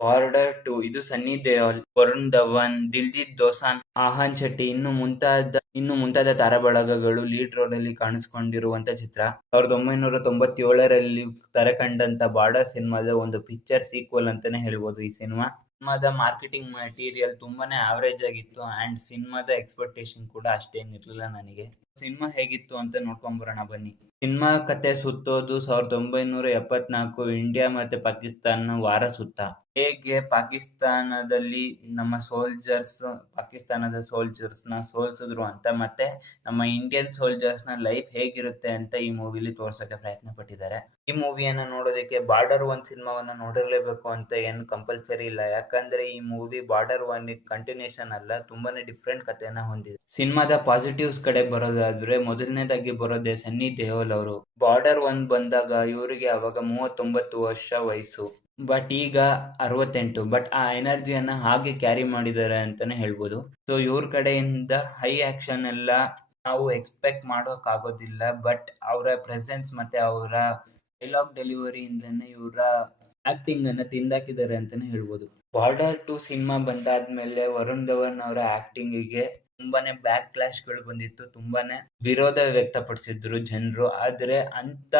Border 2 ಇದು ಸನ್ನಿ ದೇओल, ವರುಣ್ ಧವನ್, ದಿಲ್ಜಿತ್ ದೋಸಾಂಜ್, ಆಹಾನ್ ಶೆಟ್ಟಿ ಇನ್ನು ಮುಂತಾದ ತಾರಾಬಳಗಗಳು ಲೀಡ್ ರೋಲ್ ಅಲ್ಲಿ ಕಾಣಿಸಿಕೊಂಡಿರುವಂತ ಚಿತ್ರ. 1997ರಲ್ಲಿ ತೆರೆಕಂಡಂತ ಬಾರ್ಡರ್ ಸಿನಿಮಾದ ಒಂದು ಪಿಕ್ಚರ್ ಸೀಕ್ವಲ್ ಅಂತಾನೆ ಹೇಳ್ಬೋದು ಈ ಸಿನಿಮಾದ ಮಾರ್ಕೆಟಿಂಗ್ ಮೆಟೀರಿಯಲ್ ತುಂಬಾನೇ ಆವರೇಜ್ ಆಗಿತ್ತು ಅಂಡ್ ಸಿನಿಮಾದ ಎಕ್ಸ್ಪೆಕ್ಟೇಷನ್ ಕೂಡ ಅಷ್ಟೇನಿರ್ಲಿಲ್ಲ ನನಗೆ. ಸಿನಿಮಾ ಹೇಗಿತ್ತು ಅಂತ ನೋಡ್ಕೊಂಬರೋಣ ಬನ್ನಿ. ಸಿನಿಮಾ ಕತೆ ಸುತ್ತೋದು 1974 ಇಂಡಿಯಾ ಮತ್ತೆ ಪಾಕಿಸ್ತಾನ ವಾರ ಸುತ್ತ. ಹೇಗೆ ಪಾಕಿಸ್ತಾನದಲ್ಲಿ ನಮ್ಮ ಪಾಕಿಸ್ತಾನದ ಸೋಲ್ಜರ್ಸ್ ನ ಸೋಲ್ಸಿದ್ರು ಅಂತ, ಮತ್ತೆ ನಮ್ಮ ಇಂಡಿಯನ್ ಸೋಲ್ಜರ್ಸ್ ನ ಲೈಫ್ ಹೇಗಿರುತ್ತೆ ಅಂತ ಈ ಮೂವಿಲಿ ತೋರ್ಸಕ್ಕೆ ಪ್ರಯತ್ನ ಪಟ್ಟಿದ್ದಾರೆ. ಈ ಮೂವಿಯನ್ನ ನೋಡೋದಕ್ಕೆ ಬಾರ್ಡರ್ 1 ಸಿನಿಮಾವನ್ನ ನೋಡಿರ್ಲೇಬೇಕು ಅಂತ ಏನು ಕಂಪಲ್ಸರಿ ಇಲ್ಲ, ಯಾಕಂದ್ರೆ ಈ ಮೂವಿ ಬಾರ್ಡರ್ 1 ಕಂಟಿನ್ಯೂಷನ್ ಅಲ್ಲ, ತುಂಬಾನೇ ಡಿಫ್ರೆಂಟ್ ಕಥೆಯನ್ನ ಹೊಂದಿದೆ. ಸಿನಿಮಾದ ಪಾಸಿಟಿವ್ಸ್ ಕಡೆ ಬರೋದಾದ್ರೆ ಮೊದಲನೇದಾಗಿ ಬರೋದೇ ಸನ್ನಿ ದೇओल ಅವರು. ಬಾರ್ಡರ್ 1 ಬಂದಾಗ ಇವರಿಗೆ ಅವಾಗ 39 ವರ್ಷ ವಯಸ್ಸು, ಬಟ್ ಈಗ 68. ಬಟ್ ಆ ಎನರ್ಜಿಯನ್ನ ಹಾಗೆ ಕ್ಯಾರಿ ಮಾಡಿದ್ದಾರೆ ಅಂತಾನೆ ಹೇಳ್ಬೋದು. ಸೊ ಇವ್ರ ಕಡೆಯಿಂದ ಹೈ ಆಕ್ಷನ್ ಎಲ್ಲ ನಾವು ಎಕ್ಸ್ಪೆಕ್ಟ್ ಮಾಡೋಕ್ ಆಗೋದಿಲ್ಲ, ಬಟ್ ಅವರ ಪ್ರೆಸೆನ್ಸ್ ಮತ್ತೆ ಅವರ ಡೈಲಾಗ್ ಡೆಲಿವರಿಯಿಂದನೇ ಇವರ ಆಕ್ಟಿಂಗ್ ಅನ್ನ ತಿಂದಾಕಿದ್ದಾರೆ ಅಂತಾನೆ ಹೇಳ್ಬೋದು. ಬಾರ್ಡರ್ 2 ಸಿನಿಮಾ ಬಂದಾದ್ಮೇಲೆ ವರುಣ್ ಧವನ್ ಅವರ ಆಕ್ಟಿಂಗ್ ಗೆ ತುಂಬಾನೇ ಬ್ಯಾಕ್ ಕ್ಲಾಶ್ ಗಳು ಬಂದಿತ್ತು, ತುಂಬಾನೇ ವಿರೋಧ ವ್ಯಕ್ತಪಡಿಸಿದ್ರು ಜನರು. ಆದ್ರೆ ಅಂತ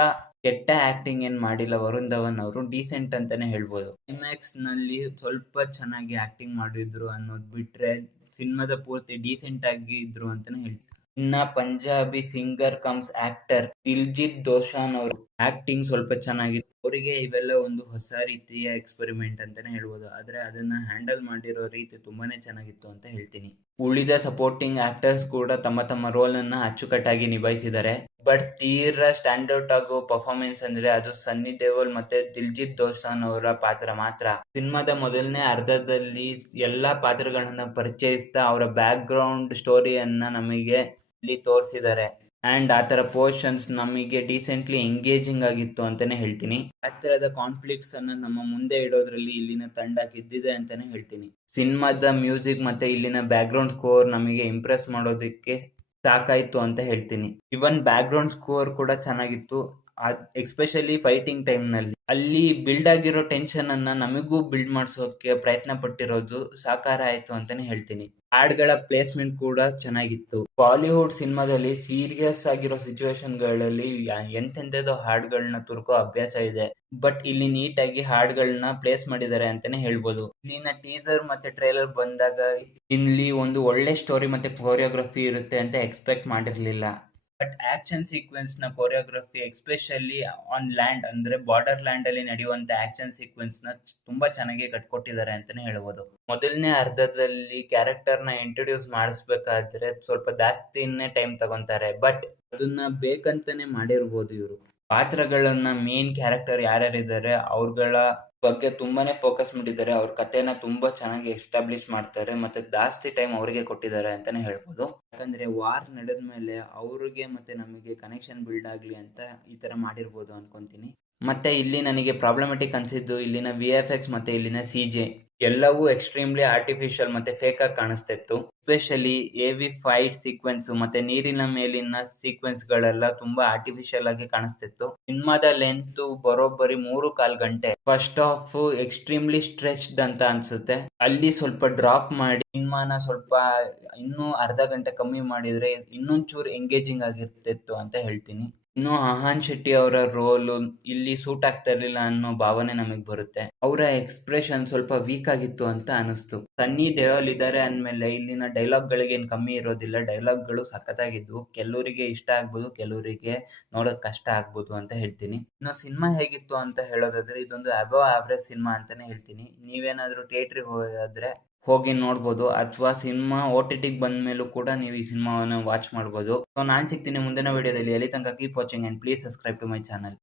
ಕೆಟ್ಟ ಆಕ್ಟಿಂಗ್ ಏನ್ ಮಾಡಿಲ್ಲ ವರುಣ್ ಧವನ್ ಅವರು, ಡೀಸೆಂಟ್ ಅಂತಾನೆ ಹೇಳ್ಬೋದು. ಕ್ಲೈಮ್ಯಾಕ್ಸ್ ನಲ್ಲಿ ಸ್ವಲ್ಪ ಚೆನ್ನಾಗಿ ಆಕ್ಟಿಂಗ್ ಮಾಡಿದ್ರು ಅನ್ನೋದ್ ಬಿಟ್ರೆ ಸಿನಿಮಾದ ಪೂರ್ತಿ ಡೀಸೆಂಟ್ ಆಗಿ ಇದ್ರು ಅಂತಾನೆ ಹೇಳ್ತೀನಿ. ಇನ್ನ ಪಂಜಾಬಿ ಸಿಂಗರ್ ಕಮ್ಸ್ ಆಕ್ಟರ್ ದಿಲ್ಜಿತ್ ದೋಸಾಂಜ್ ಅವರು ಆಕ್ಟಿಂಗ್ ಸ್ವಲ್ಪ ಚೆನ್ನಾಗಿತ್ತು. ಅವರಿಗೆ ಇವೆಲ್ಲ ಒಂದು ಹೊಸ ರೀತಿಯ ಎಕ್ಸ್ಪೆರಿಮೆಂಟ್ ಅಂತಾನೆ ಹೇಳ್ಬೋದು, ಆದ್ರೆ ಅದನ್ನ ಹ್ಯಾಂಡಲ್ ಮಾಡಿರೋ ರೀತಿ ತುಂಬಾನೇ ಚೆನ್ನಾಗಿತ್ತು ಅಂತ ಹೇಳ್ತೀನಿ. ಉಳಿದ ಸಪೋರ್ಟಿಂಗ್ ಆಕ್ಟರ್ಸ್ ಕೂಡ ತಮ್ಮ ತಮ್ಮ ರೋಲ್ ಅನ್ನ ಅಚ್ಚುಕಟ್ಟಾಗಿ ನಿಭಾಯಿಸಿದ್ದಾರೆ. ಬಟ್ ತೀರಾ ಸ್ಟ್ಯಾಂಡರ್ಡ್ ಆಗೋ ಪರ್ಫಾರ್ಮೆನ್ಸ್ ಅಂದ್ರೆ ಅದು ಸನ್ನಿ ದೇओल ಮತ್ತೆ ದಿಲ್ಜಿತ್ ದೋಸಾಂಜ್ ಅವರ ಪಾತ್ರ ಮಾತ್ರ. ಸಿನಿಮಾದ ಮೊದಲನೇ ಅರ್ಧದಲ್ಲಿ ಎಲ್ಲಾ ಪಾತ್ರಗಳನ್ನ ಪರಿಚಯಿಸ್ತಾ ಅವರ ಬ್ಯಾಕ್ ಗ್ರೌಂಡ್ ಸ್ಟೋರಿಯನ್ನ ನಮಗೆ ಇಲ್ಲಿ ತೋರಿಸಿದ್ದಾರೆ ಅಂಡ್ ಆತರ ಪೋರ್ಷನ್ಸ್ ನಮಗೆ ಡೀಸೆಂಟ್ಲಿ ಎಂಗೇಜಿಂಗ್ ಆಗಿತ್ತು ಅಂತಾನೆ ಹೇಳ್ತೀನಿ. ಆ ತರದ ಕಾನ್ಫ್ಲಿಕ್ಟ್ಸ್ ಅನ್ನ ನಮ್ಮ ಮುಂದೆ ಇಡೋದ್ರಲ್ಲಿ ಇಲ್ಲಿನ ತಂಡ ಗೆದ್ದಿದೆ ಅಂತಾನೆ ಹೇಳ್ತೀನಿ. ಸಿನಿಮಾದ ಮ್ಯೂಸಿಕ್ ಮತ್ತೆ ಇಲ್ಲಿನ ಬ್ಯಾಕ್ ಗ್ರೌಂಡ್ ಸ್ಕೋರ್ ನಮಗೆ ಇಂಪ್ರೆಸ್ ಮಾಡೋದಕ್ಕೆ ಸಾಕಾಯ್ತು ಅಂತ ಹೇಳ್ತೀನಿ. ಇವನ್ ಬ್ಯಾಕ್ ಗ್ರೌಂಡ್ ಸ್ಕೋರ್ ಕೂಡ ಚೆನ್ನಾಗಿತ್ತು, ಎಸ್ಪೆಷಲಿ ಫೈಟಿಂಗ್ ಟೈಮ್ ನಲ್ಲಿ. ಅಲ್ಲಿ ಬಿಲ್ಡ್ ಆಗಿರೋ ಟೆನ್ಷನ್ ಅನ್ನ ನಮಗೂ ಬಿಲ್ಡ್ ಮಾಡ್ಸೋಕೆ ಪ್ರಯತ್ನ ಪಟ್ಟಿರೋದು ಸಾಕಾರ ಆಯ್ತು ಅಂತಾನೆ ಹೇಳ್ತೀನಿ. ಹಾಡ್ಗಳ ಪ್ಲೇಸ್ಮೆಂಟ್ ಕೂಡ ಚೆನ್ನಾಗಿತ್ತು. ಬಾಲಿವುಡ್ ಸಿನಿಮಾದಲ್ಲಿ ಸೀರಿಯಸ್ ಆಗಿರೋ ಸಿಚುವೇಶನ್ ಗಳಲ್ಲಿ ಎಂತೆಂತದೋ ಹಾಡ್ಗಳನ್ನ ತುರ್ಕೋ ಅಭ್ಯಾಸ ಇದೆ, ಬಟ್ ಇಲ್ಲಿ ನೀಟಾಗಿ ಹಾಡ್ಗಳನ್ನ ಪ್ಲೇಸ್ ಮಾಡಿದ್ದಾರೆ ಅಂತಾನೆ ಹೇಳ್ಬೋದು. ಇಲ್ಲಿನ ಟೀಸರ್ ಮತ್ತೆ ಟ್ರೇಲರ್ ಬಂದಾಗ ಇಲ್ಲಿ ಒಂದು ಒಳ್ಳೆ ಸ್ಟೋರಿ ಮತ್ತೆ ಕೊರಿಯೋಗ್ರಫಿ ಇರುತ್ತೆ ಅಂತ ಎಕ್ಸ್ಪೆಕ್ಟ್ ಮಾಡಿರ್ಲಿಲ್ಲ. ಬಟ್ ಆಕ್ಷನ್ ಸೀಕ್ವೆನ್ಸ್ ನ ಕೊರಿಯೋಗ್ರಫಿ ಎಸ್ಪೆಷಲಿ ಆನ್ ಲ್ಯಾಂಡ್ ಅಂದ್ರೆ ಬಾರ್ಡರ್ ಲ್ಯಾಂಡ್ ಅಲ್ಲಿ ನಡೆಯುವಂತ ಆಕ್ಷನ್ ಸೀಕ್ವೆನ್ಸ್ ನ ತುಂಬಾ ಚೆನ್ನಾಗಿ ಕಟ್ಕೊಟ್ಟಿದ್ದಾರೆ ಅಂತಾನೆ ಹೇಳ್ಬೋದು. ಮೊದಲನೇ ಅರ್ಧದಲ್ಲಿ ಕ್ಯಾರೆಕ್ಟರ್ ನ ಇಂಟ್ರೊಡ್ಯೂಸ್ ಮಾಡಿಸ್ಬೇಕಾದ್ರೆ ಸ್ವಲ್ಪ ಜಾಸ್ತಿನೇ ಟೈಮ್ ತಗೊಂತಾರೆ, ಬಟ್ ಅದನ್ನ ಬೇಕಂತಾನೆ ಮಾಡಿರ್ಬೋದು ಇವರು. ಪಾತ್ರಗಳನ್ನ ಮೇನ್ ಕ್ಯಾರೆಕ್ಟರ್ ಯಾರ್ಯಾರಿದ್ದಾರೆ ಅವ್ರಗಳ ಬಗ್ಗೆ ತುಂಬಾನೇ ಫೋಕಸ್ ಮಾಡಿದ್ದಾರೆ. ಅವ್ರ ಕಥೆನ ತುಂಬಾ ಚೆನ್ನಾಗಿ ಎಸ್ಟಾಬ್ಲಿಷ್ ಮಾಡ್ತಾರೆ ಮತ್ತೆ ಜಾಸ್ತಿ ಟೈಮ್ ಅವರಿಗೆ ಕೊಟ್ಟಿದ್ದಾರೆ ಅಂತಾನೆ ಹೇಳ್ಬೋದು. ಯಾಕಂದ್ರೆ ವಾರ್ ನಡೆದ್ಮೇಲೆ ಅವ್ರಿಗೆ ಮತ್ತೆ ನಮಗೆ ಕನೆಕ್ಷನ್ ಬಿಲ್ಡ್ ಆಗ್ಲಿ ಅಂತ ಈ ತರ ಮಾಡಿರ್ಬೋದು ಅನ್ಕೊಂತೀನಿ. ಮತ್ತೆ ಇಲ್ಲಿ ನನಗೆ ಪ್ರಾಬ್ಲಮೆಟಿಕ್ ಅನ್ಸಿದ್ದು ಇಲ್ಲಿನ VFX ಮತ್ತೆ ಇಲ್ಲಿನ CG ಎಲ್ಲವೂ ಎಕ್ಸ್ಟ್ರೀಮ್ಲಿ ಆರ್ಟಿಫಿಷಿಯಲ್ ಮತ್ತೆ ಫೇಕ್ ಆಗಿ ಕಾಣಿಸ್ತಿತ್ತು. ಎಸ್ಪೆಷಲಿ ಹೆವಿ ಫೈಟ್ ಸೀಕ್ವೆನ್ಸ್ ಮತ್ತೆ ನೀರಿನ ಮೇಲಿನ ಸೀಕ್ವೆನ್ಸ್ ಗಳೆಲ್ಲ ತುಂಬಾ ಆರ್ಟಿಫಿಷಿಯಲ್ ಆಗಿ ಕಾಣಿಸ್ತಿತ್ತು. ಸಿನಿಮಾದ ಲೆಂತ್ ಬರೋಬ್ಬರಿ 3.25 ಗಂಟೆ. ಫಸ್ಟ್ ಹಾಫ್ ಎಕ್ಸ್ಟ್ರೀಮ್ಲಿ ಸ್ಟ್ರೆಚ್ಡ್ ಅಂತ ಅನ್ಸುತ್ತೆ, ಅಲ್ಲಿ ಸ್ವಲ್ಪ ಡ್ರಾಪ್ ಮಾಡಿ ಸಿನಿಮಾನ ಸ್ವಲ್ಪ ಇನ್ನೂ ಅರ್ಧ ಗಂಟೆ ಕಮ್ಮಿ ಮಾಡಿದ್ರೆ ಇನ್ನೊಂಚೂರು ಎಂಗೇಜಿಂಗ್ ಆಗಿರ್ತಿತ್ತು ಅಂತ ಹೇಳ್ತೀನಿ. ಇನ್ನು ಆಹಾನ್ ಶೆಟ್ಟಿ ಅವರ ರೋಲ್ ಇಲ್ಲಿ ಸೂಟ್ ಆಗ್ತಾ ಇರ್ಲಿಲ್ಲ ಅನ್ನೋ ಭಾವನೆ ನಮಗ್ ಬರುತ್ತೆ. ಅವರ ಎಕ್ಸ್ಪ್ರೆಷನ್ ಸ್ವಲ್ಪ ವೀಕ್ ಆಗಿತ್ತು ಅಂತ ಅನಿಸ್ತು. ಸನ್ನಿ ದೇओल ಇದಾರೆ ಅಂದ್ಮೇಲೆ ಇಲ್ಲಿನ ಡೈಲಾಗ್ ಗಳಿಗೆ ಏನ್ ಕಮ್ಮಿ ಇರೋದಿಲ್ಲ, ಡೈಲಾಗ್ ಗಳು ಸಖತ್ತಾಗಿದ್ವು. ಕೆಲವರಿಗೆ ಇಷ್ಟ ಆಗ್ಬೋದು, ಕೆಲವರಿಗೆ ನೋಡೋದ್ ಕಷ್ಟ ಆಗ್ಬೋದು ಅಂತ ಹೇಳ್ತೀನಿ. ಇನ್ನು ಸಿನಿಮಾ ಹೇಗಿತ್ತು ಅಂತ ಹೇಳೋದಾದ್ರೆ ಇದೊಂದು ಅಬವ್ ಆವರೇಜ್ ಸಿನಿಮಾ ಅಂತಾನೆ ಹೇಳ್ತೀನಿ. ನೀವೇನಾದ್ರೂ ಥಿಯೇಟ್ರಿಗೆ ಹೋಗೋದಾದ್ರೆ ಹೋಗಿ ನೋಡ್ಬೋದು, ಅಥವಾ ಸಿನಿಮಾ OTT ಬಂದ ಮೇಲೂ ಕೂಡ ನೀವು ಈ ಸಿನಿಮಾವನ್ನು ವಾಚ್ ಮಾಡ್ಬೋದು. ಸೊ ನಾನ್ ಸಿಗ್ತೀನಿ ಮುಂದಿನ ವಿಡಿಯೋದಲ್ಲಿ. ಅಲ್ಲಿ ತನಕ keep watching and please subscribe to my channel.